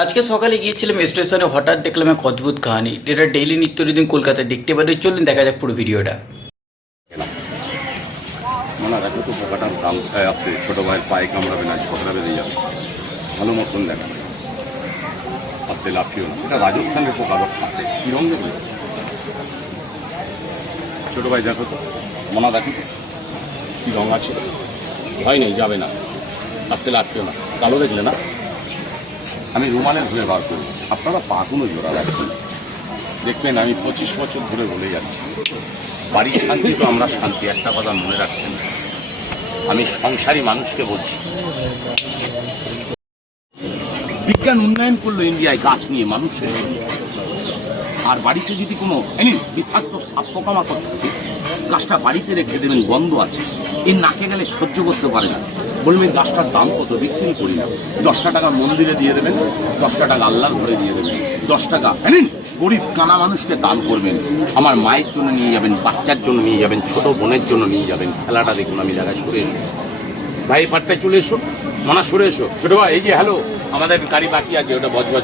আজকে সকালে গিয়েছিলাম স্টেশনে, হঠাৎ দেখলাম এক অদ্ভুত কাহিনী। এটা ডেইলি নিত্যদিন কলকাতায় দেখতে পারি। চলুন দেখা যাক পুরো ভিডিওটা। মানে দেখো তো পোকাটার দাম আসছে, ছোটো ভাইয়ের পায়ে কামড়াবে না, ঝগড়া বেঁধে যাবে, ভালো মতন দেখা আসতে লাফিও না। এটা রাজস্থানের পোকা আসছে, কী রঙ দেখবে ছোটো ভাই, দেখো তো মনা দেখো তো কী রঙ আছে, ভয় নেই, যাবে না, আসতে লাফিও না। কালো দেখলে না, আমি রুমালে ধরে বার করব, আপনারা পা কোনো জোড়া রাখবেন। দেখবেন আমি 25 বছর ধরে বলে যাচ্ছি, বাড়ির শান্তি তো আমরা শান্তি, একটা কথা মনে রাখবেন। আমি সংসারী মানুষকে বলছি, বিজ্ঞান উন্নয়ন করলো ইন্ডিয়ায় গাছ নিয়ে মানুষের, আর বাড়িতে যদি কোনো বিষাক্ত সাপ পোকামাকড় থাকে, গাছটা বাড়িতে রেখে দেবেন, গন্ধ আছে, এর নাকে গেলে সহ্য করতে পারে না, বলবেন গাছটার দাম কত, বিক্রি করি না, 10 টাকা মন্দিরে দিয়ে দেবেন, 10 টাকা আল্লাহর ঘরে দিয়ে দেবেন, 10 টাকা গরিব কানা মানুষকে দান করবেন। আমার মায়ের জন্য নিয়ে যাবেন, বাচ্চার জন্য নিয়ে যাবেন, ছোট বোনের জন্য নিয়ে যাবেন। খেলাটা দেখুন, আমি জায়গায় সরে এসো ভাই, পাটটায় চলে এসো, মনা সরে এসো। ছোট ভাই এই যে হ্যালো, আমাদের গাড়ি বাকি আছে, ওটা বজবজ